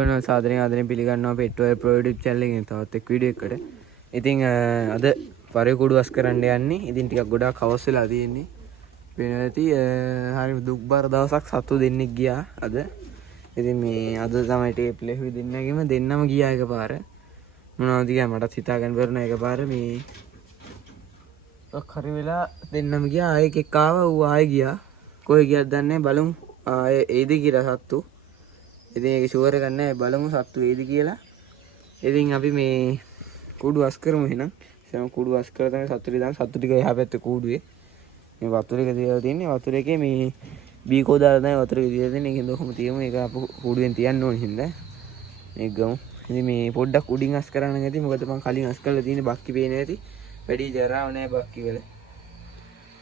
අයිබෝන් සාදරයෙන් ආදරයෙන් පිළිගන්නවා පෙට්‍රෝල් ප්‍රෝ YouTube channel එකේ තවත් එක් වීඩියෝ එකකට. ඉතින් අද පරේ කුඩු වස් කරන්න යන්නේ. ඉතින් ටිකක් ගොඩාක් හවස් වෙලා තියෙන්නේ. වෙන ඇති හරි දුක්බර දවසක් සතු දෙන්නෙක් ගියා අද. ඉතින් මේ අද තමයි ටේප් ලෙහුවේ දෙන්නගෙම දෙන්නම ගියා එකපාර. මොනවද කියලා මටත් හිතා ගන්න බැරුණා එකපාර මේ හරි වෙලා දෙන්නම ගියා. ආයෙ එකෙක් ආවා ඌ ආයෙ ගියා. කොහෙ ගියද දන්නේ නැහැ බලමු. ආයෙ එයිද කියලා සත්තු. ඉතින් ඒක ෂුවර් එකක් නැහැ බලමු සත්තු වේද කියලා. ඉතින් අපි මේ කුඩු වස් කරමු එහෙනම්. එහෙනම් කුඩු වස් කරලා තමයි සත්තු ටික දාන්න. සත්තු ටික එහා පැත්තේ කුඩුවේ. මේ වතුර එක තියලා තින්නේ. වතුර එකේ මේ බීකෝ දාලා තමයි වතුර එක තියලා තින්නේ. ඒකෙන් කොහොම තියමු. ඒක අපු කුඩුවෙන් තියන්න ඕනේ හින්දා. මේක ගමු. ඉතින් මේ පොඩ්ඩක් උඩින් අස් කරන්න නැති. මොකද මම කලින් අස් කරලා තියෙන්නේ බක්කි පේන්නේ නැති. වැඩි ජරාව නැහැ බක්කි වල.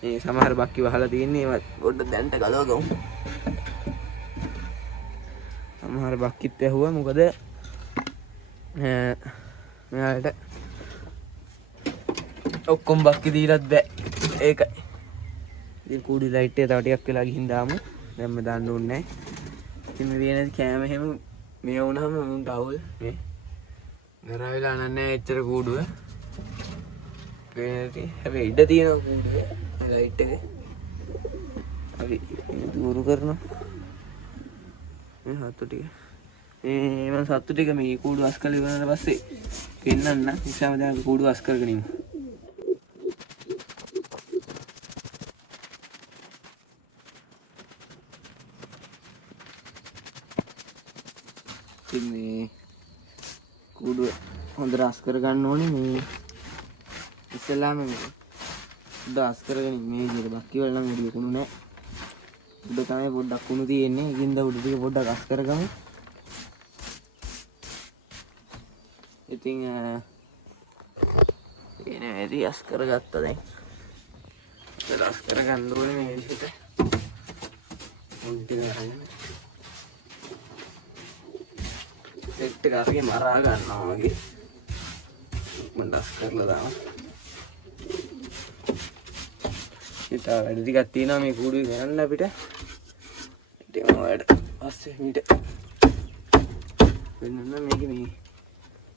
මේ සමහර බක්කි වහලා තියෙන්නේ. ඒවත් පොඩ්ඩක් දැන්ට ගලව ගමු. සමහර බක්කිත් ඇහුවා මොකද මෙයාලට ඔක්කොම බක්කි දීලත් බෑ ඒකයි. ඉතින් කුඩු ලයිට් එක තව ටිකක් වෙලා ගිහින් දාමු. දැන් මම දාන්න ඕනේ නැහැ. ඉතින් මේ වෙනද කෑම එහෙම මේ වුණාම මම ටවුල් මේ නරා වෙලා නැහැ එච්චර කුඩුව. වෙනදී හැබැයි ඉඩ තියෙනවා කුඩුවේ ලයිට් එකේ. අපි දුරු කරනවා. සත්තු ටික මේ මම සත්තු ටික මේ කූඩු වස් කරලා ඉවරනට පස්සේ පෙන්නන්න. ඉස්සම දැන් අපි කූඩු වස් කරගෙන ඉමු. ඉතින් මේ කූඩු හොඳට අස් කර ගන්න ඕනේ. මේ ඉස්සෙල්ලාම මේ උඩ අස් කරගෙන මේ විදිහට බක්කි වල නම් වැඩි කුණු නැහැ. උඩ තමයි පොඩ්ඩක් කුණු තියෙන්නේ. ඒකින්ද උඩ ටික පොඩ්ඩක් අස් කරගමු. ඉතින් එනේ වැඩි අස් කරගත්තා දැන්. ඒක අස් කරගන්න ඕනේ මේ විදිහට. මුන්ටි ගන්න. සෙට් එක අරගෙන මරා ගන්නවා වගේ. මම අස් කරලා දානවා. ඉතින් වැඩි ටිකක් තියෙනවා මේ කූඩුවේ ගන්න අපිට. ඉතින් ඔයාලට පස්සේ මීට වෙනන්න මේක මේ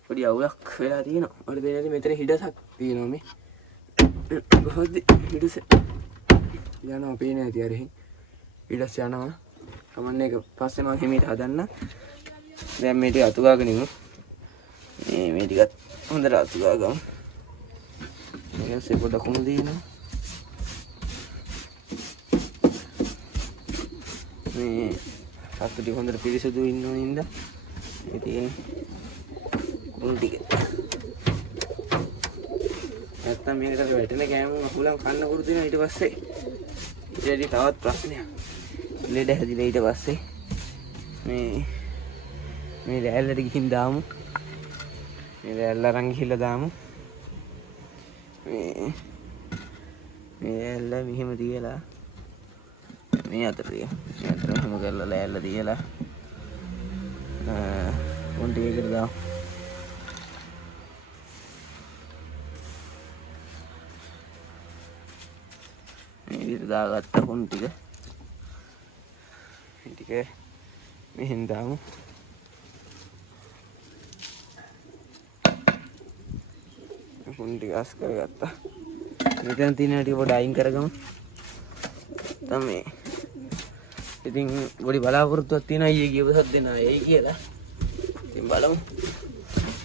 පොඩි අවුලක් වෙලා තියෙනවා. ඔයාලට දෙන්නේ මෙතන හිඩසක් තියෙනවා මේ. කොහොමද හිඩස යනවා පේන්නේ නැති අර හිඩස් යනවා. කමන්නේ ඒක පස්සේ මම හිමීට හදන්න. දැන් මේ ටික අතු ගාගෙන ඉමු. මේ ටිකත් හොඳට අතු ගාගමු. ඊටසේ පොඩක් කුණු දිනවා. මේ සත්තු ටික හොඳට පිරිසිදු ඉන්න ඕනේ ඉඳ මේ තියෙන කුණු ටික. නැත්තම් මේකට වැටෙන කෑම අහුලම් කන්න පුරුදු වෙනවා. ඊට පස්සේ ඊටදී තවත් ප්‍රශ්නයක්. ලෙඩ හැදිලා ඊට පස්සේ මේ ලෑල්ලට ගිහින් දාමු. මේ ලෑල්ල අරන් ගිහිල්ලා දාමු. මේ ලෑල්ල මෙහෙම තියලා මේ අතරේ හැම කරලා ලෑල්ල තියලා පොන්ටි එකට දාමු. මේ විදිහට දාගත්ත පොන් ටික මේ ටික මෙහෙන් දාමු. පොන් ටික අස් කරගත්තා. මෙතන තියෙන ටික පොඩ්ඩ අයින් කරගමු. තමයි ඉතින් පොඩි බලාපොරොත්තුවක් තියෙනවා ඊයේ ගියපු සද්ද නෑ කියලා. ඉතින් බලමු.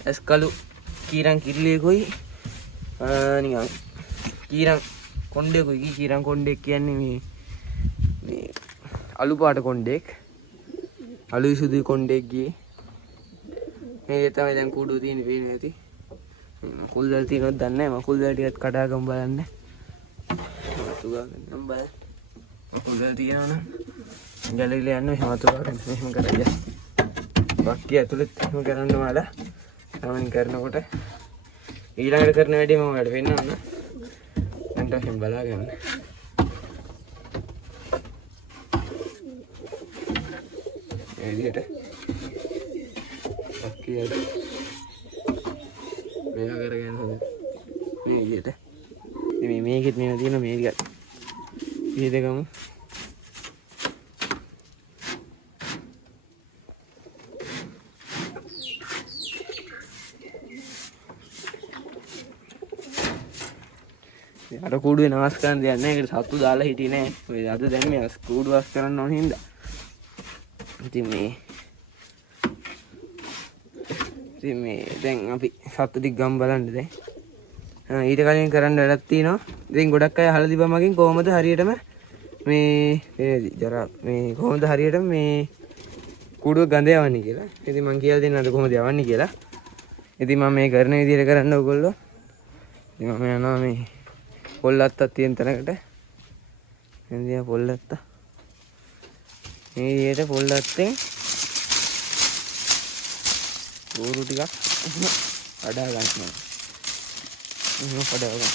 ඇස්කලු කීරන් කිරිලේකොයි නිකන් කීරන් කොණ්ඩේකොයි කීරන් කොණ්ඩෙක් කියන්නේ මේ අලු පාට කොණ්ඩෙක්. අලු සුදු කොණ්ඩෙක් ගියේ. මේ තමයි දැන් කුඩු තියෙන්නේ පේන්නේ නැති. මකුල් දැල් තියෙනවද දන්නේ නැහැ. මකුල් දැල් ටිකත් කඩාගමු බලන්න. අතු ගන්න බලන්න. මකුල් දැල් තියෙනවනම් ගැලවිල යන්න මෙහෙම අතු ගන්න මෙහෙම කරලා. බක්කිය ඇතුළේ එහෙම කරන්න ඕනලා. සමන් කරනකොට ඊළඟට කරන වැඩේ මම ඔයාලට පෙන්නන්න. දැන් එහෙම බලාගන්න. මේ විදිහට බක්කියට මේක කරගෙන හොඳ මේ විදිහට. ඉතින් මේකෙත් මේව තියෙනවා මේ ටිකත් විහිදගමු. අර කූඩුවේ නවාස් කරන්න දෙයක් නැහැ. ඒකට සත්තු දාලා හිටියේ නැහැ. ඔය අද දැන් මේ කූඩුව වාස් කරන්න ඕන හින්දා. ඉතින් මේ දැන් අපි සත්තු ටික ගම් බලන්න දැන්. ඊට කලින් කරන්න වැඩක් තියෙනවා. ඉතින් ගොඩක් අය අහලා තිබ්බා මගෙන් කොහොමද හරියටම මේ කොහොමද හරියටම මේ කූඩුව ගඳ යවන්නේ කියලා. ඉතින් මං කියලා දෙන්නම් කොහොමද යවන්නේ කියලා. ඉතින් මම මේ කරන විදිහට කරන්න ඕගොල්ලෝ. ඉතින් මම යනවා මේ පොල්ලත්තක් තියෙන තැනකට. එන්දියා පොල්ලත්ත. මේ විදිහට පොල්ලත්තෙන් ඌරු ටිකක් අඩා ගන්නවා. කඩා ගන්න.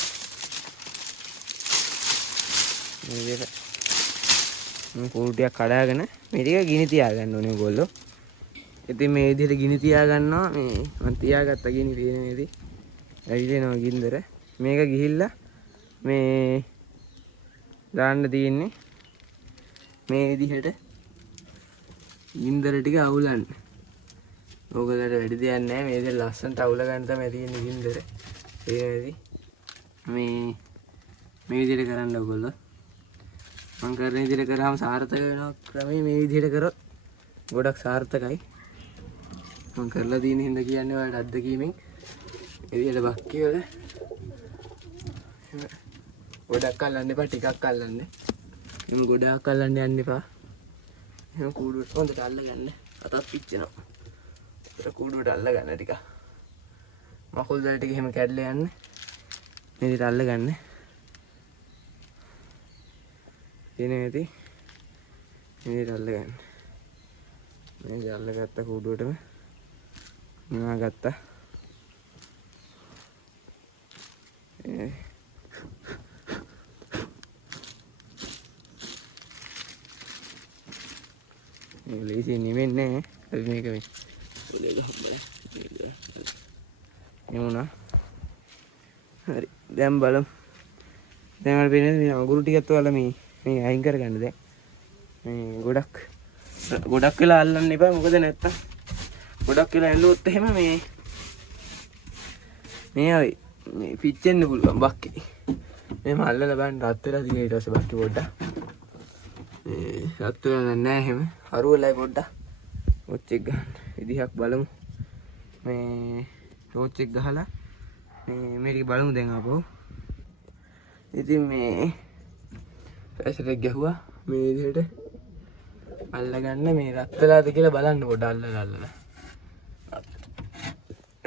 මේ විදිහට ඌරු ටිකක් කඩාගෙන මේ ටික ගිනි තියාගන්න ඕනේ ඔයගොල්ලෝ. ඉතින් මේ විදිහට ගිනි තියා ගන්නවා. මේ මම තියාගත්ත ගිනි තියෙන ඉතින් ඇවිදිනවා ගින්දර. මේක ගිහිල්ලා මේ දාන්න තියෙන්නේ මේ විදිහට ගින්දර ටික අවුලන්න. ඕගොල්ලන්ට වැඩි දෙයක් නැහැ. මේ විදිහට ලස්සනට අවුල ගන්න තමයි තියෙන්නේ ගින්දර. ඒ මේ විදිහට කරන්න ඕගොල්ලෝ. මම කරන විදිහට කරාම සාර්ථක වෙනවා. ක්‍රමයේ මේ විදිහට කරොත් ගොඩක් සාර්ථකයි. මම කරලා තියෙන හින්දා කියන්නේ ඔයාලට අත්දැකීමෙන්. මේ විදිහට බක්කිය වල ගොඩක් අල්ලන්න එපා, ටිකක් අල්ලන්න. එහෙනම් ගොඩක් අල්ලන්න යන්න එපා. එහෙනම් කූඩුවට හොඳට අල්ලගන්න. අතත් පිච්චෙනවා. ඒක කූඩුවට අල්ලගන්න ටික. මකුල් දල ටික එහෙම කැඩලා යන්න. මේ විදිහට අල්ලගන්න. එනේදී මේ විදිහට අල්ලගන්න. මේ විදිහට අල්ලගත්ත කූඩුවටම නිවා ගත්තා. මේ ලේසි නෙමෙන්නේ නැහැ. අපි මේක මේ පොලේ ගහන්න. එමුණා. හරි. දැන් බලමු. දැන් වල පේන්නේ මේ අඟුරු ටිකත් ඔයාලා මේ අයින් කරගන්න දැන්. මේ ගොඩක් වෙලා අල්ලන්න එපා. මොකද නැත්තම් ගොඩක් වෙලා ඇල්ලුවොත් එහෙම මේ පිච්චෙන්න පුළුවන් බක්කි. මේ මල්ලලා බලන්න රත් වෙලා දිගේ ඊට පස්සේ බක්කි පොඩ්ඩක්. රත් වෙලා නැහැ එහෙම. හරුවලයි පොඩ්ඩක්. ටෝච් එක ගන්න. විදිහක් බලමු. මේ ටෝච් එක ගහලා මේක බලමු දැන් ආපහු. ඉතින් මේ ෆ්ලෑෂර් එක ගැහුවා. මේ විදිහට අල්ලගන්න. මේ රත් වෙලාද කියලා බලන්න පොඩ්ඩක් අල්ලලා.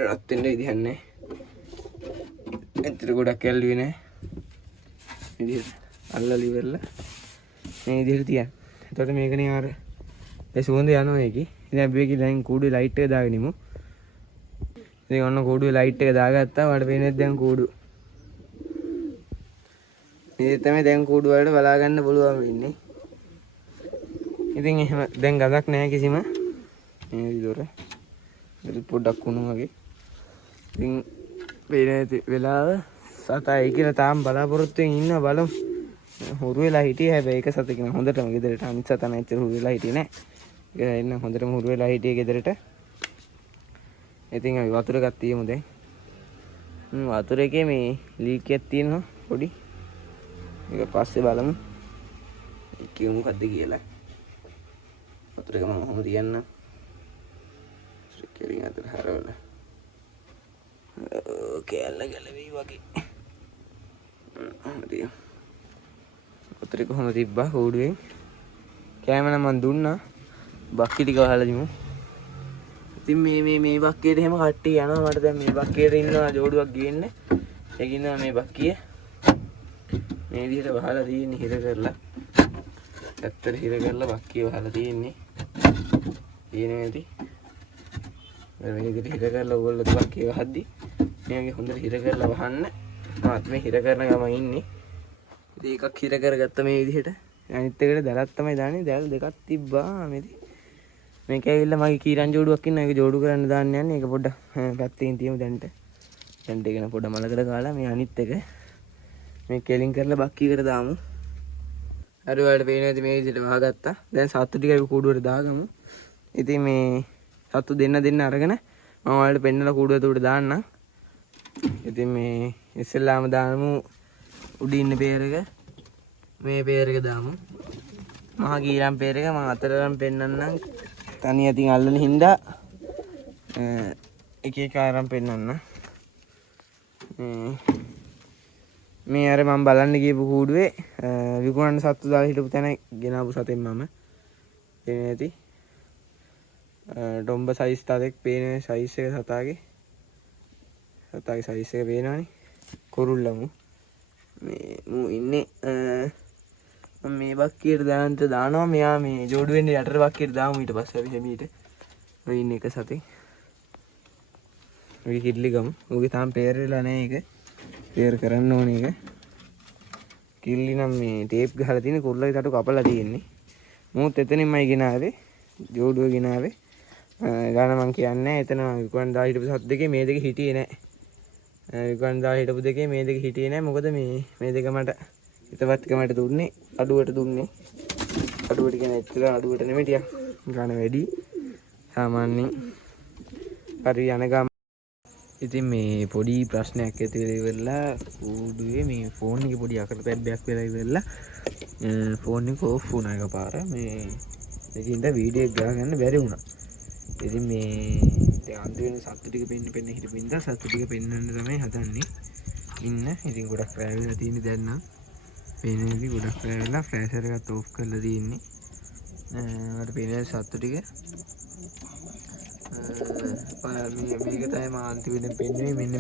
රත් වෙන්න විදිහක් නැහැ. ඇත්තට ගොඩක් ඇල්ලුවේ නැහැ. විදිහට අල්ලලා ඉවරලා මේ විදිහට තියන්න. එතකොට මේකනේ අර ඒ සුවඳ යනවා ඒකේ. ඉතින් අපි ඒකේ දැන් කූඩුවේ ලයිට් එක දාගෙන ඉමු. ඉතින් ඔන්න කූඩුවේ ලයිට් එක දාගත්තා. මට පේන්නේ දැන් කූඩු. මේ තමයි දැන් කූඩු වලට බලා ගන්න පුළුවන් වෙන්නේ. ඉතින් එහෙම දැන් ගඳක් නැහැ කිසිම. මේ විතර. ඒක පොඩ්ඩක් කුණු වගේ. ඉතින් පේන වෙලාව 7යි කියලා තාම බලාපොරොත්තුෙන් ඉන්න බලමු. හුරු වෙලා හිටියේ හැබැයි එක සතකින් හොඳටම ගෙදරට අනිත් සත නැච්ච හුරු වෙලා හිටියේ නෑ. ඒක එන්න හොඳටම හුරු වෙලා හිටියේ ගෙදරට. ඉතින් අපි වතුර එකක් තියමු දැන්. වතුර එකේ මේ ලීක් එකක් තියෙනවා පොඩි. ඒක පස්සේ බලමු. ඒක මොකද්ද කියලා. වතුර එක මම කොහොමද තියන්න? ශ්‍රීකරින් අතර හරවලා. ඕකේ අල්ලගල වෙයි වගේ. හරි. වතුර එක කොහොමද තිබ්බා කූඩුවෙන්? කෑම නම් මන් දුන්නා. බක්කි ටික වහලා දිමු. ඉතින් මේ බක්කියට එහෙම කට්ටිය යනවා. මට දැන් මේ බක්කියට ඉන්නවා ජෝඩුවක් ගේන්න. ඒකින් මේ බක්කිය මේ විදිහට වහලා තියෙන්නේ හිර කරලා. ඇත්තට හිර කරලා බක්කිය වහලා තියෙන්නේ. තියෙන්නේ නැති. මේ විදිහට හිර කරලා ඕගොල්ලෝ බක්කිය වහද්දි මේකේ හොඳට හිර කරලා වහන්න. මාත් මේ හිර කරන ගම ඉන්නේ. ඉතින් එකක් හිර කරගත්ත මේ විදිහට. අනිත් එකට දැලක් තමයි දාන්නේ. දැල් දෙකක් තිබ්බා මේක. මේක ඇවිල්ලා මගේ කීරන් ජෝඩුවක් ඉන්නවා. ඒක ජෝඩු කරන්න දාන්න යන්නේ. ඒක පොඩ්ඩක් පැත්තකින් තියමු දැන්ට. දැන්ට ඒක න පොඩ්ඩ මලකට කාලා මේ අනිත් එක මේ කෙලින් කරලා බක්කියකට දාමු. හරි ඔයාලට පේනවා ඉතින් මේ විදිහට වහගත්තා. දැන් සත්තු ටික අපි කූඩුවට දාගමු. ඉතින් මේ සත්තු දෙන්න අරගෙන මම ඔයාලට පෙන්නලා කූඩුවට උඩ දාන්නම්. ඉතින් මේ ඉස්සෙල්ලාම දාමු උඩ ඉන්න පේර් එක මේ පේර් එක දාමු. මහා ගීරම් පේර් එක මම අතරම් පෙන්නන්නම්. තනිය අතින් අල්ලන හින්දා එක එක ආරම් පෙන්නන්න. මේ අර මම බලන්න ගියපු කූඩුවේ විකුණන්න සත්තු දාලා හිටපු තැන ගෙනාවු සතෙන් මම. පේන්නේ නැති. ඩොම්බ සයිස් තාලෙක් පේන්නේ සයිස් එක සතාගේ සයිස් එක පේනවනේ. කුරුල්ලමු. මේ මූ ඉන්නේ මම මේ බක්කියට දැනන්ත දානවා. මෙයා මේ ජෝඩු වෙන්නේ යටට බක්කියට දාමු ඊට පස්සේ අපි හැමීට. ඔය ඉන්නේ එක සතෙක්. ඔය කිල්ලි ගමු. ඌගේ තාම පේර් වෙලා නැහැ ඒක. පේර් කරන්න ඕනේ ඒක. කිල්ලි නම් මේ ටේප් ගහලා තියෙන කුරුල්ලගේ තටු කපලා තියෙන්නේ. මූත් එතනින්මයි ගෙනාවේ. ජෝඩුව ගෙනාවේ. ගාන මං කියන්නේ එතන විකුණන් දා හිටපු සත් දෙකේ මේ දෙක හිටියේ නැහැ. විකුණන් දා හිටපු දෙකේ මේ දෙක හිටියේ නැහැ. මොකද මේ දෙක මට හිතවත්කමට දුන්නේ අඩුවට දුන්නේ. අඩුවට කියන ඇත්තට අඩුවට නෙමෙයි ටිකක් ගාන වැඩි. සාමාන්‍යයෙන් හරි යන ගම. ඉතින් මේ පොඩි ප්‍රශ්නයක් ඇති වෙලා ඉවරලා කූඩුවේ මේ ෆෝන් එකේ පොඩි අකරතැබ්බයක් වෙලා ඉවරලා ෆෝන් එක ඕෆ් වුණා එකපාර. මේ ඒකින්ද වීඩියෝ එක ගන්න බැරි වුණා. ඉතින් මේ දැන් අන්තිමේ සත්තු ටික පෙන්න හිටපින්ද සත්තු ටික පෙන්වන්න තමයි හදන්නේ. ඉන්න ඉතින් ගොඩක් රෑ වෙලා තියෙන්නේ දැන් නම්. පේනේදී ගොඩක් රෑ වෙලා ෆ්ලෑෂර් එකත් ඕෆ් කරලා තියෙන්නේ. මට පේන්නේ සත්තු ටික මේක තමයි මම අන්තිමට පෙන්වන්නේ. මෙන්න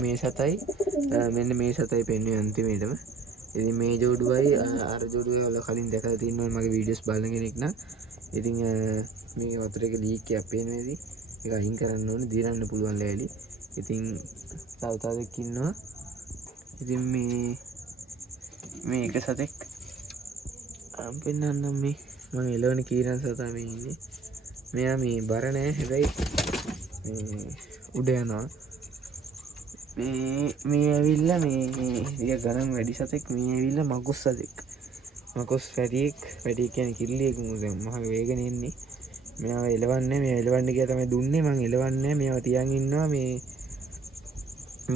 මේ සතයි පෙන්වන්නේ අන්තිමේටම. ඉතින් මේ ජෝඩුවයි අර ජෝඩුවයි වල කලින් දැකලා තියෙනවා මගේ වීඩියෝස් බලන කෙනෙක් නම්. ඉතින් මේ වතුර එක ලීක් එකක් පේනවාදී ඒක අයින් කරන්න ඕනේ. දිරන්න පුළුවන් ලෑලි. ඉතින් තව දෙකක් ඉන්නවා. ඉතින් මේ එක සතෙක් පෙන්නන්නම්. මේ මම එළවන කීරන් සතා මේ ඉන්නේ. මෙයා මේ බර නැහැ හැබැයි මේ උඩ යනවා. මේ ඇවිල්ලා මේ ටික ගණන් වැඩි සතෙක්. මේ ඇවිල්ලා මකුස් සතෙක්. මකුස් පැටියෙක් කියන්නේ කිල්ලියෙක්. මහ වේගෙන එන්නේ. මෙයාව එලවන්නේ. මෙයා එලවන්න කියලා තමයි දුන්නේ. මං එලවන්නේ. මෙයාව තියන් ඉන්නවා මේ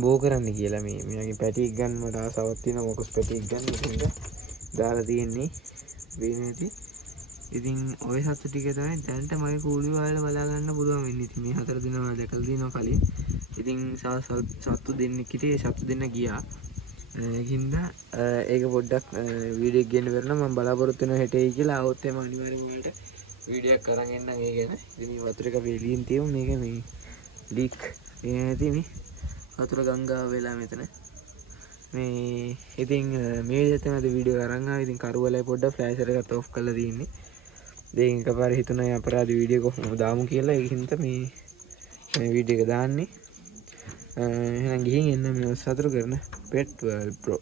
බෝ කරන්න කියලා. මෙයාගේ පැටියෙක් ගන්න මට ආසාවක් තියෙනවා. මකුස් පැටියෙක් ගන්න. ඉතින් දාලා තියෙන්නේ වේනේති. ඉතින් ওই සතු ටික තමයි දැනට මගේ කූඩුවේ වල බලා ගන්න පුළුවන් වෙන්නේ. ඉතින් මේ 4 දිනවල දැකලා දිනවා කලින්. ඉතින් සතු දෙන්නෙක් හිටියේ. සතු දෙන්න ගියා. ඒකින්ද ඒක පොඩ්ඩක් වීඩියෝ එක ගන්න බැරි නම් මම බලාපොරොත්තු වෙනවා හෙටයි කියලා. આવොත් එම අනිවාර්යයෙන්ම වලට වීඩියෝ එකක් අරන් එන්නම් ඒ ගැන. ඉතින් මේ වතුර එක අපි එළියෙන් තියමු. මේක මේ ලීක් වෙන්නේ නැති මේ වතුර ගංගාව වෙලා මෙතන. මේ ඉතින් මේ විදිහට තමයි අද වීඩියෝ අරන් ආවේ. ඉතින් කරුවලයි පොඩ්ඩක් ෆ්ලෑෂර් එකත් ඕෆ් කරලා තියෙන්නේ. දැන් එකපාර හිතුණා අපරාධ වීඩියෝ කොහොමද දාමු කියලා. ඒකින්ද මේ වීඩියෝ එක දාන්නේ. එහෙනම් ගිහින් එන්න මේ සතුරු කරන pet world pro